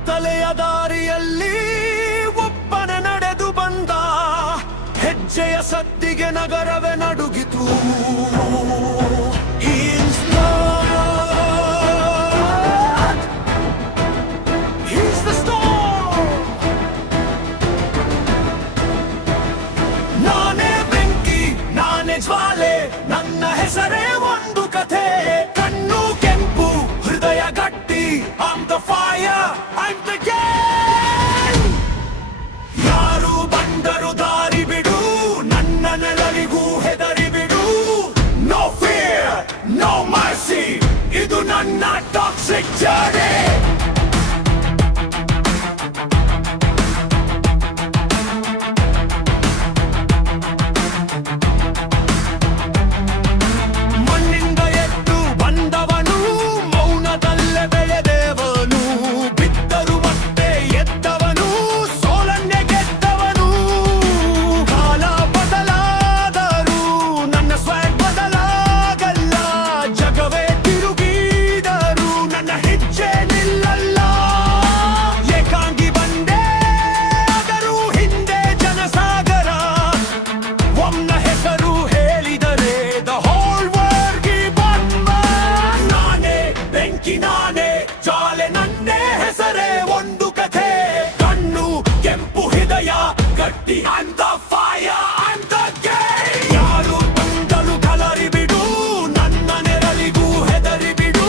ಕತ್ತಲೆಯ ದಾರಿಯಲ್ಲಿ ಒಬ್ಬನ ನಡೆದು ಬಂದ. ಹೆಜ್ಜೆಯ ಸದ್ದಿಗೆ ನಗರವೇ ನಡುಗಿತು. ನಾನೇ ಬೆಂಕಿ, ನಾನೇ ಜ್ವಾಲೆ, ನನ್ನ ಹೆಸರೇ ಒಂದು ಕಥೆ. ಕಣ್ಣು ಕೆಂಪು, ಹೃದಯ ಗಟ್ಟಿ, I'm the fire, I'm the game. ಯಾರು ಬಂದರು ದಾರಿ ಬಿಡು, ನನ್ನ ನೆರಳಿಗೂ ಹೆದರಿ ಬಿಡು. No fear, no mercy, ಇದು ನನ್ನ ಟಾಕ್ಸಿಕ್ ಜರ್ನಿ. ನಾನೇ ಜ್ವಾಲೆ, ನನ್ನೇ ಹೆಸರೇ ಒಂದು ಕಥೆ. ಕಣ್ಣು ಕೆಂಪು, ಹೃದಯ ಗಟ್ಟಿ, I'm the fire, I'm the game. ಯಾರು ಬಂದರು ಕಲರಿ ಬಿಡು, ನನ್ನ ನೆರಳಿಗೂ ಹೆದರಿ ಬಿಡು.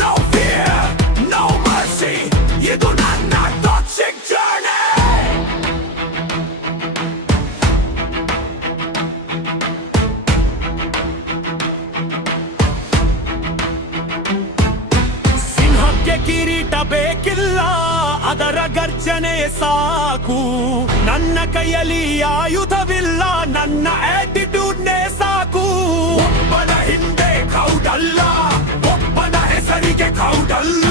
No fear, no mercy, ಇದು ನನ್ನ ಟಾಕ್ಸಿಕ್ ಜರ್ನಿ. ಕಿರೀಟ ಬೇಕಿಲ್ಲ, ಅದರ ಗರ್ಜನೆ ಸಾಕು. ನನ್ನ ಕೈಯಲ್ಲಿ ಆಯುಧವಿಲ್ಲ, ನನ್ನ ಆಟಿಟ್ಯೂಡ್ನೇ ಸಾಕು. ಒಬ್ಬನ ಹಿಂದೆ ಕ್ರೌಡ್ ಅಲ್ಲ, ಒಬ್ಬನ ಹೆಸರಿಗೆ ಕ್ರೌಡ್ ಅಲ್ಲ.